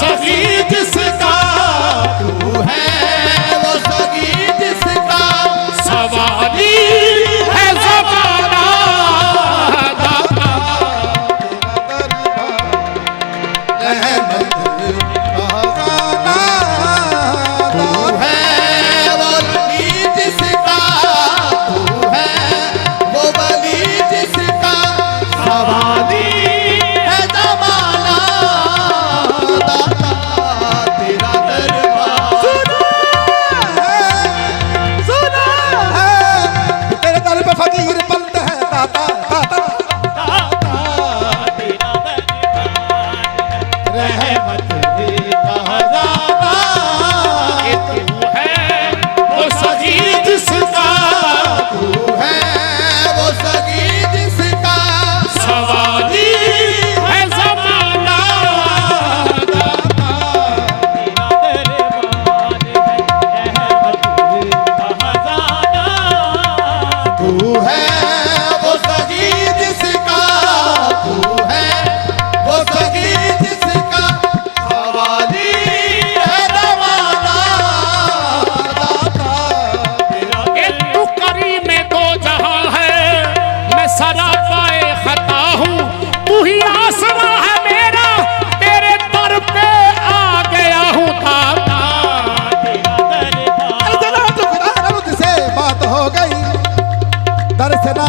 सही जिसका तू है वो सगी जिसका सवारी है ज़माना दाता रहमत खजाना तू है वो वली जिसका तू है वो वली जिसका सवारी है ज़माना दाता तेरा दरबार सुना है तेरे दर पे फकीर बंद है दाता दाता तेरा दरबार है रहमत खजाना तू है वो सही जिसका तू है वो सगी जिसका सवारी है ज़माना दाता तू है वो सगी जिसका तू है वो सगी जिसका सवाली है ज़माना दाता ए तू करीम दो जहां है मैं सरापाए खता हूँ तू ही आसरा है मेरा तेरे दर पे आ गया हूँ दाता अरे जना टुकड़ा रुद से बात हो गई दर से ना